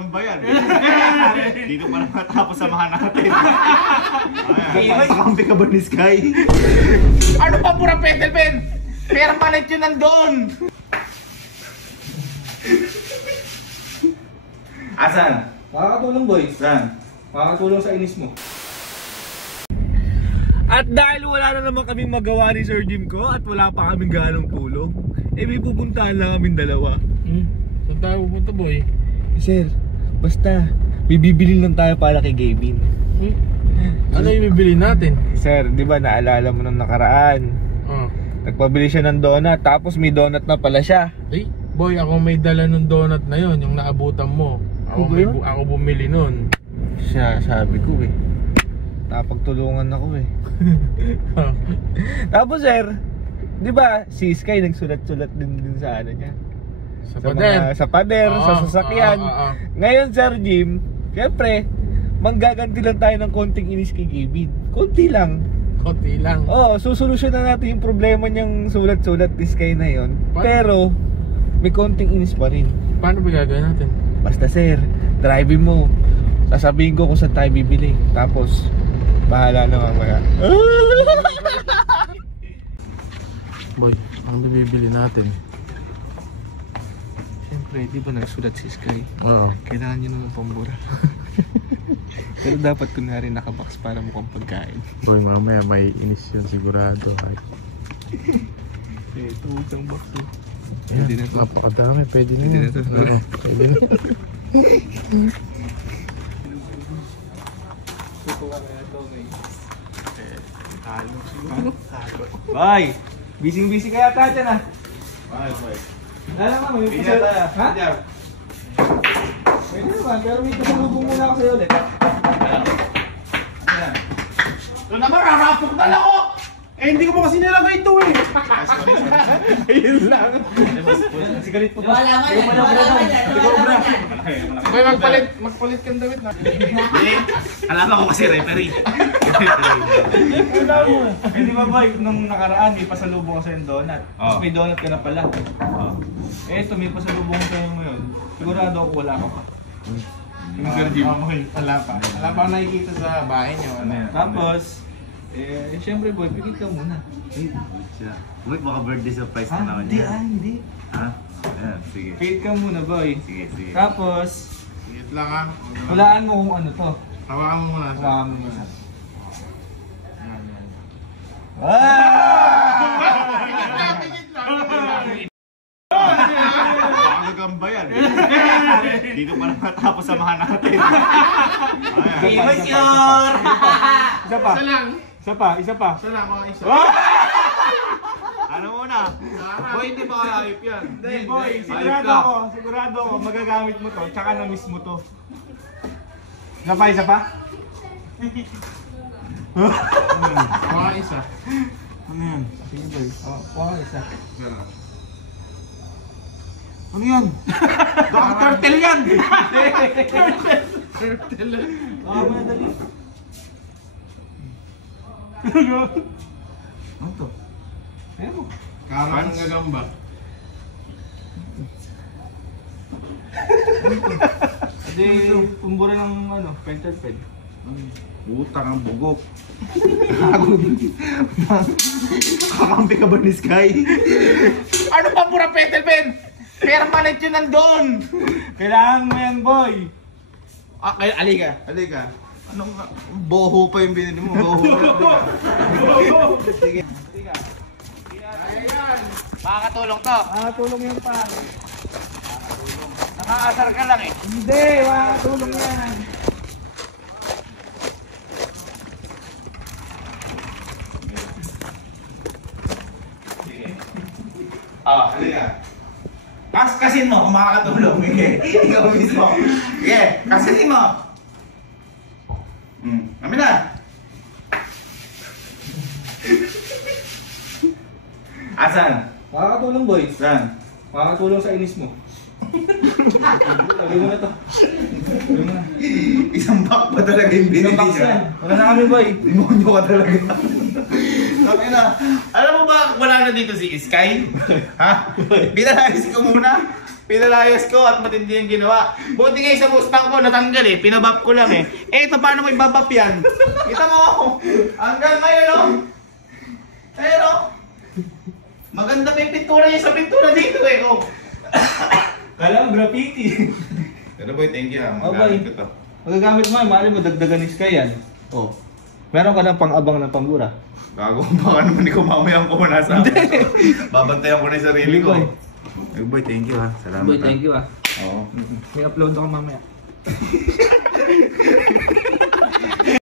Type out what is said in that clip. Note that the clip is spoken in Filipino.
Makakagamba yan. Dito pa naman tapos samahan natin. Kakampi ka ba ni Sky? Ano pa pura pedal pen? Permanent yun nandoon. Asan? Makakatulong boys. Saan? Makakatulong sa inis mo. At dahil wala na naman kaming magawa ni Sir Jim ko at wala pa kaming ganong tulog, eh may pupuntahan lang kaming dalawa. Saan tayo pupunta boy? Sir, basta may bibili lang tayo para kay Gavin. Ano yung bibili natin? Sir, di ba naalala mo nung nakaraan? Nagpabili siya ng donut, tapos may donut na pala siya. Ay, boy, ako may dala nung donut na yon, yung naabutan mo. Ako bumili nun. Siya, sabi ko eh. Napagtulungan ako eh. Tapos sir, di ba si Sky nagsulat-sulat din sa ano niya? Sa pader, sa sasakyan. Ngayon Sir Jim, syempre, manggaganti lang tayo ng konting inis kay Gavin. Konti lang. Konti lang. Oo, susolusyonan natin yung problema niyang sulat-sulat ni Sky na yon. Pero, may konting inis pa rin. Paano ba gagawin natin? Basta sir, driving mo. Sasabihin ko kung saan tayo bibili. Tapos, bahala na mamaya. Boy, ang bibili natin? Siyempre, di ba nagsulat si Sky? Oo. Kailangan niyo naman pambura. Pero dapat kunwari nakabox para mukhang pagkain. Boy, mamaya may inis yun sigurado. Ito, isang box oh. Pwede na ito. Napakadami, pwede na. Pwede na ito. Oo, pwede na. Bye! Busy kaya tayo dyan ah. Bye. Alam mo, may Hindi na tayo. Ha? Pwede naman, pero may kasalubong muna ako sa'yo ulit. Ito naman, rarapok na lang ako! Eh, hindi ko pa kasi nilagay ito eh! Ayun lang! Sigalit po to. Wala man yan, wala man yan, wala man yan. Boy, magpalit kang damit na. Alam ko kasi referee. Wala mo. Eh di ba boy, nung nakaraan may pasalubong ko sa'yo yung donut. Tapos may donut ka na pala. Eh ito, may pasalubong ko sa'yo mo yun. Sigurado ako wala ka pa. Yung Sir Jim? Wala pa. Wala pa nakikita sa bahay niya. Tapos, syempre boy, pikit ka muna. Uy, baka birthday surprise na naman Hindi yan. hindi. Ha? Ayan, sige. Pikit ka muna boy. Sige. Tapos, Sigit lang ha. hulaan mo kung ano to. Hawakan mo muna. Hulaan mo muna. Makakagamba yan. Dito pa naman tapos samahan natin. Sure! Isa pa. Isa lang. Isa pa. Isa lang, mga isa. Ano muna? Boy, hindi ba kaya ayop yan? Hindi boy, Ayop ka. sigurado ako, magagamit mo to, tsaka na-miss mo to. Isa pa? Mga isa. Ano yan? Sige boy, isa. Ano yan? Baka turtle yan! Turtle. Baka mo na dali. Ano to? Ayan mo. Karang ng gagamba. Hindi, pumbura ng pentel pen. Utang ang bugok. Kakampi ka ba ni Sky? Ano pa pura pedal pen? Permanent yun nandoon. Kailangan mo yan boy. Alika. Anong boho pa yung binili mo? Boho pa. Sige. Makakatulong to. Tulong yan pa. Nakakasar ka lang eh. Hindi, tulong yan. Halika. Kaskasin mo kung makakatulong. Ikaw mismo. Sige, kaskasin mo. Kami na. Asan? Makakatulong boys. Saan? Makakatulong sa inis mo. Lagay mo na to. Isang bak pa talaga yung binili Isang box niya. yan. Wala na kami boy. Demonyo ka talaga. Sabi na, alam mo ba wala na dito si Sky? Ha? Pinalayas ko muna. Pinalayas ko at matindi yung ginawa. Buti nga sa Mustang ko, natanggal eh. Pinabap ko lang eh. Eh, ito paano mo ibabap yan? Kita mo ako. Hanggang ngayon, oh. Pero, maganda pa yung pintura niya sa pintura dito eh, oh. Kala mo, graffiti. Pero boy, thank you ha. Oh, Magagamit boy. ko to. Magagamit mo, mali mo, dagdagan ni Sky yan. Oh. Meron ka ng pang-abang ng pambura. Gago, baka naman hindi ko mamaya ko na sa akin. Babantayan ko na yung sarili ko. Boy. Boy, thank you ha. Salamat Boy, thank you ah. Oo. May upload ako mamaya.